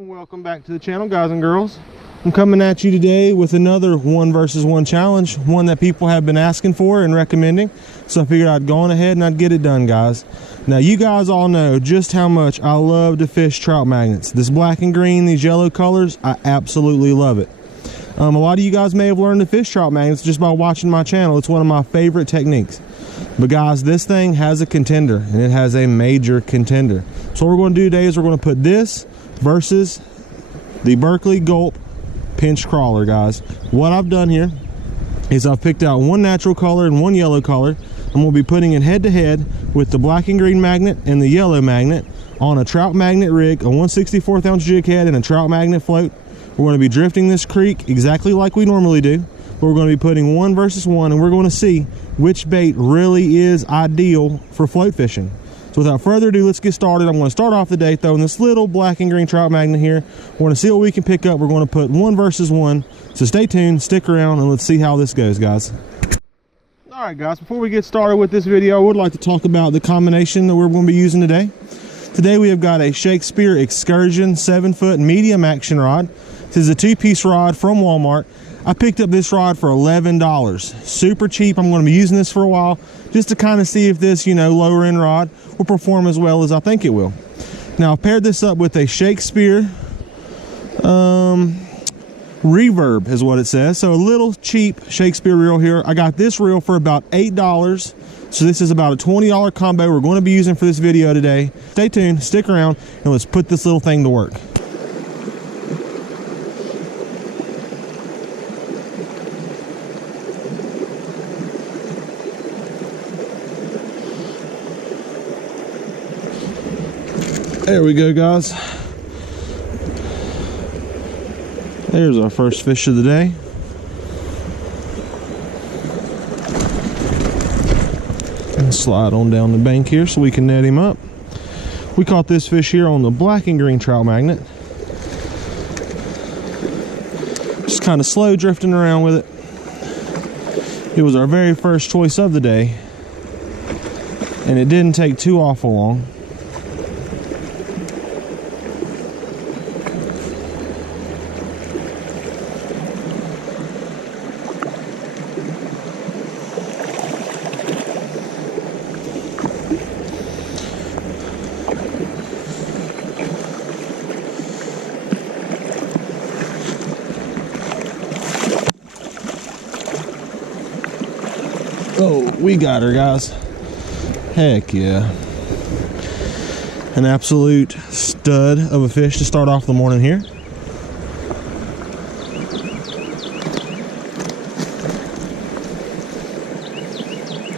Welcome back to the channel, guys and girls. I'm coming at you today with another 1 versus 1 challenge, one that people have been asking for and recommending, so I figured I'd go on ahead and I'd get it done, guys. Now you guys all know just how much I love to fish trout magnets. This black and green, these yellow colors, I absolutely love it. A lot of you guys may have learned to fish trout magnets just by watching my channel. It's one of my favorite techniques. But guys, this thing has a contender, and it has a major contender. So what we're going to do today is we're going to put this versus the Berkley Gulp pinch crawler, guys. What I've done here is I've picked out one natural color and one yellow color, and we'll be putting it head to head with the black and green magnet and the yellow magnet on a trout magnet rig, a 1/64 ounce jig head and a trout magnet float. We're going to be drifting this creek exactly like we normally do, but we're going to be putting 1 versus 1, and we're going to see which bait really is ideal for float fishing. So without further ado, let's get started. I'm going to start off the day throwing this little black and green trout magnet here. We're going to see what we can pick up. We're going to put 1 versus 1. So stay tuned, stick around, and let's see how this goes, guys. All right, guys, before we get started with this video, I would like to talk about the combination that we're going to be using today. Today we have got a Shakespeare Excursion 7-foot medium action rod. This is a 2-piece rod from Walmart. I picked up this rod for $11. Super cheap. I'm going to be using this for a while just to kind of see if this, lower end rod will perform as well as I think it will. Now, I've paired this up with a Shakespeare Reverb is what it says. So a little cheap Shakespeare reel here. I got this reel for about $8. So this is about a $20 combo we're going to be using for this video today. Stay tuned, stick around, and let's put this little thing to work. There we go, guys. There's our first fish of the day. And slide on down the bank here so we can net him up. We caught this fish here on the black and green trout magnet. Just kind of slow drifting around with it. It was our very first choice of the day, and it didn't take too awful long. Oh, we got her, guys. Heck yeah. An absolute stud of a fish to start off the morning here.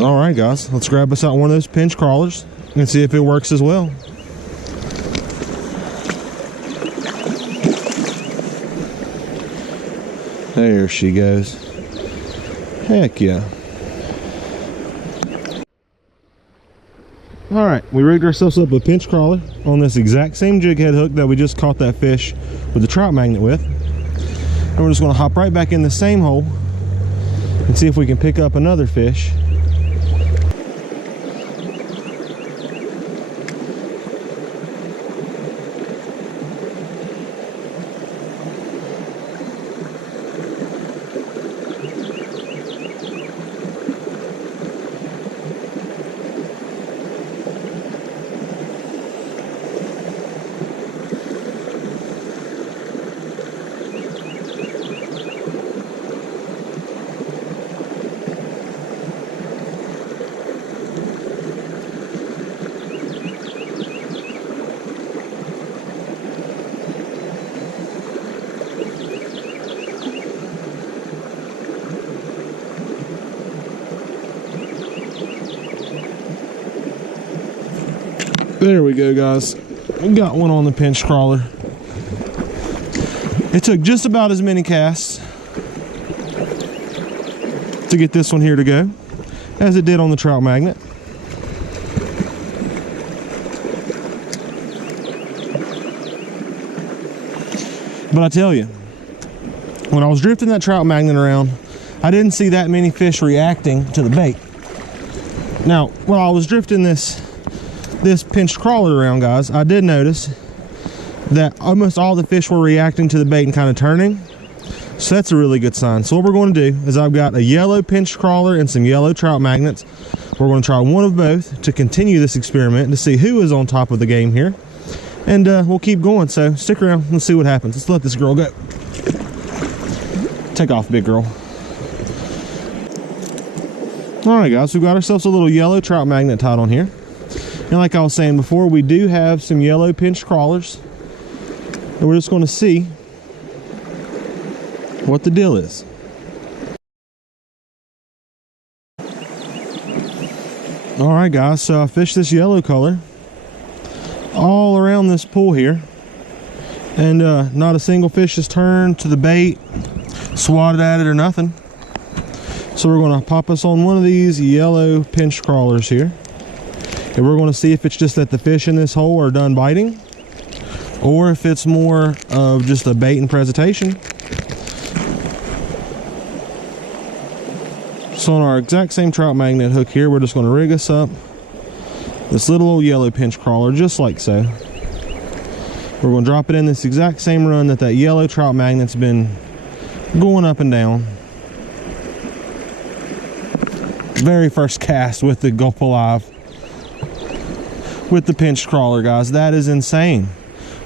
All right, guys, let's grab us out one of those pinch crawlers and see if it works as well. There she goes. Heck yeah. All right, we rigged ourselves up a pinch crawler on this exact same jig head hook that we just caught that fish with the trout magnet with. And we're just gonna hop right back in the same hole and see if we can pick up another fish. There we go, guys. We got one on the pinch crawler. It took just about as many casts to get this one here to go as it did on the trout magnet. But I tell you, when I was drifting that trout magnet around, I didn't see that many fish reacting to the bait. Now, while I was drifting this pinch crawler around, guys, I did notice that almost all the fish were reacting to the bait and kind of turning. So that's a really good sign. So what we're going to do is I've got a yellow pinch crawler and some yellow trout magnets. We're going to try one of both to continue this experiment to see who is on top of the game here. And we'll keep going, so stick around and see what happens. Let's let this girl go. Take off, big girl. All right, guys, we've got ourselves a little yellow trout magnet tied on here. And like I was saying before, we do have some yellow pinch crawlers. And we're just going to see what the deal is. All right, guys, so I fished this yellow color all around this pool here, and not a single fish has turned to the bait, swatted at it or nothing. So we're going to pop us on one of these yellow pinch crawlers here, and we're going to see if it's just that the fish in this hole are done biting, or if it's more of just a bait and presentation. So on our exact same trout magnet hook here, we're just going to rig us up this little old yellow pinch crawler, just like so. We're going to drop it in this exact same run that yellow trout magnet's been going up and down. Very first cast with the Gulp Alive with the pinch crawler, guys. That is insane.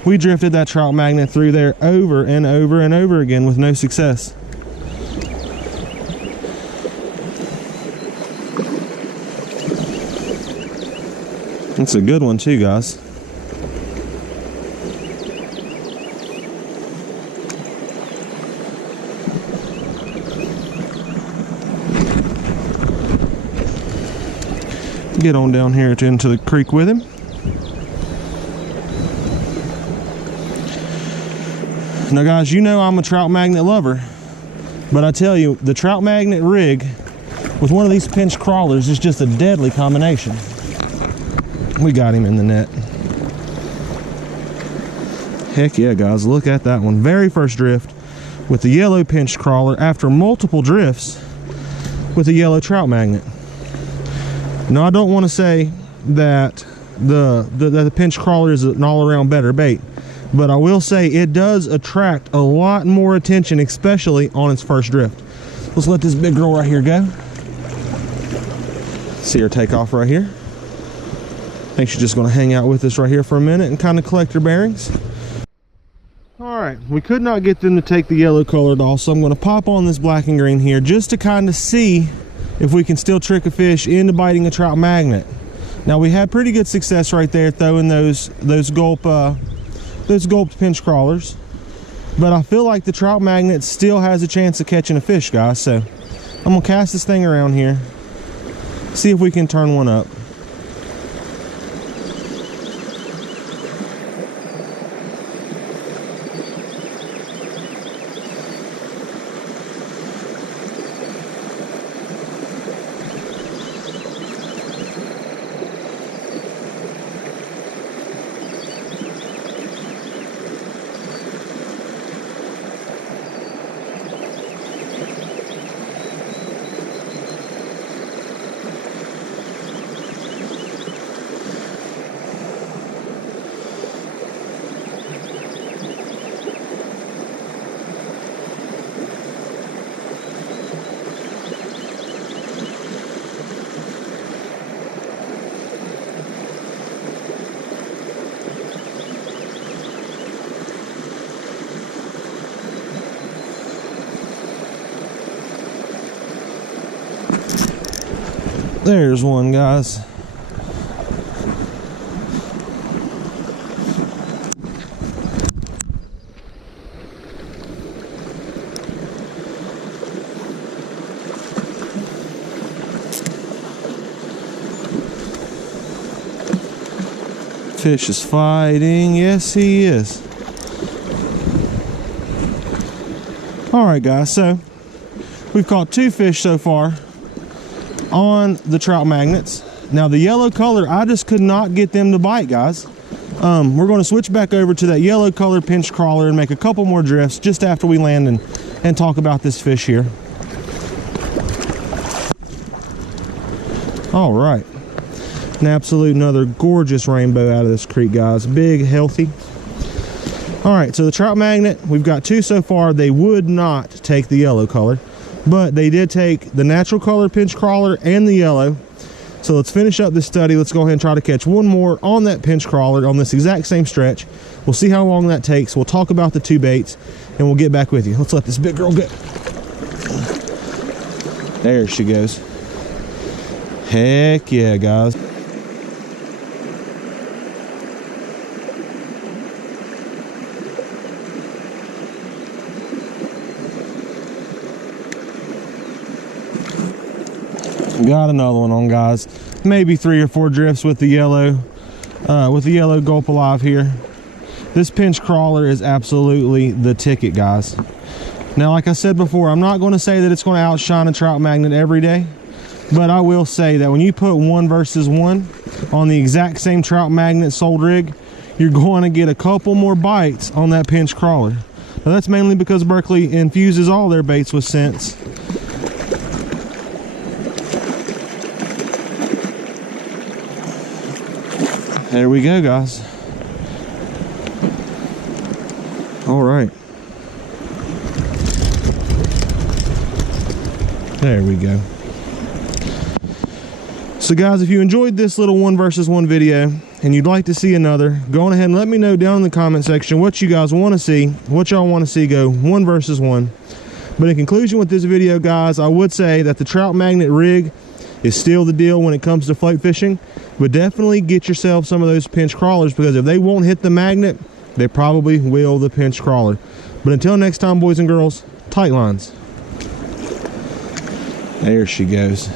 We drifted that trout magnet through there over and over and over again with no success. It's a good one too, guys. Get on down here into the creek with him. Now, guys, you know I'm a trout magnet lover, but I tell you, the trout magnet rig with one of these pinch crawlers is just a deadly combination. We got him in the net. Heck yeah, guys, look at that one. Very first drift with the yellow pinch crawler after multiple drifts with a yellow trout magnet. Now, I don't want to say that the pinch crawler is an all-around better bait, but I will say it does attract a lot more attention, especially on its first drift. Let's let this big girl right here go. See her take off right here. I think she's just going to hang out with us right here for a minute and kind of collect her bearings. All right, we could not get them to take the yellow colored off, so I'm going to pop on this black and green here just to kind of see if we can still trick a fish into biting a trout magnet. Now, we had pretty good success right there throwing those gulped pinch crawlers, but I feel like the trout magnet still has a chance of catching a fish, guys. So I'm gonna cast this thing around here, see if we can turn one up. There's one, guys. Fish is fighting. Yes, he is. All right, guys, so we've caught 2 fish so far on the trout magnets. Now, the yellow color, I just could not get them to bite, guys. We're going to switch back over to that yellow color pinch crawler and make a couple more drifts just after we land and talk about this fish here. All right, an absolute another gorgeous rainbow out of this creek, guys. Big, healthy. All right, so the trout magnet, we've got 2 so far. They would not take the yellow color, but they did take the natural color pinch crawler and the yellow. So let's finish up this study. Let's go ahead and try to catch one more on that pinch crawler on this exact same stretch. We'll see how long that takes. We'll talk about the 2 baits and we'll get back with you. Let's let this big girl go. There she goes. Heck yeah, guys. Got another one on, guys. Maybe 3 or 4 drifts with the yellow gulp alive here. This pinch crawler is absolutely the ticket, guys. Now, like I said before, I'm not going to say that it's going to outshine a trout magnet every day, but I will say that when you put 1 versus 1 on the exact same trout magnet sold rig, you're going to get a couple more bites on that pinch crawler. Now, that's mainly because Berkley infuses all their baits with scents. There we go, guys. All right. There we go. So guys, if you enjoyed this little 1 versus 1 video and you'd like to see another, go on ahead and let me know down in the comment section what you guys want to see, what y'all want to see go 1 versus 1. But in conclusion with this video, guys, I would say that the trout magnet rig is still the deal when it comes to float fishing, but definitely get yourself some of those pinch crawlers, because if they won't hit the magnet, they probably will the pinch crawler. But until next time, boys and girls, tight lines. There she goes.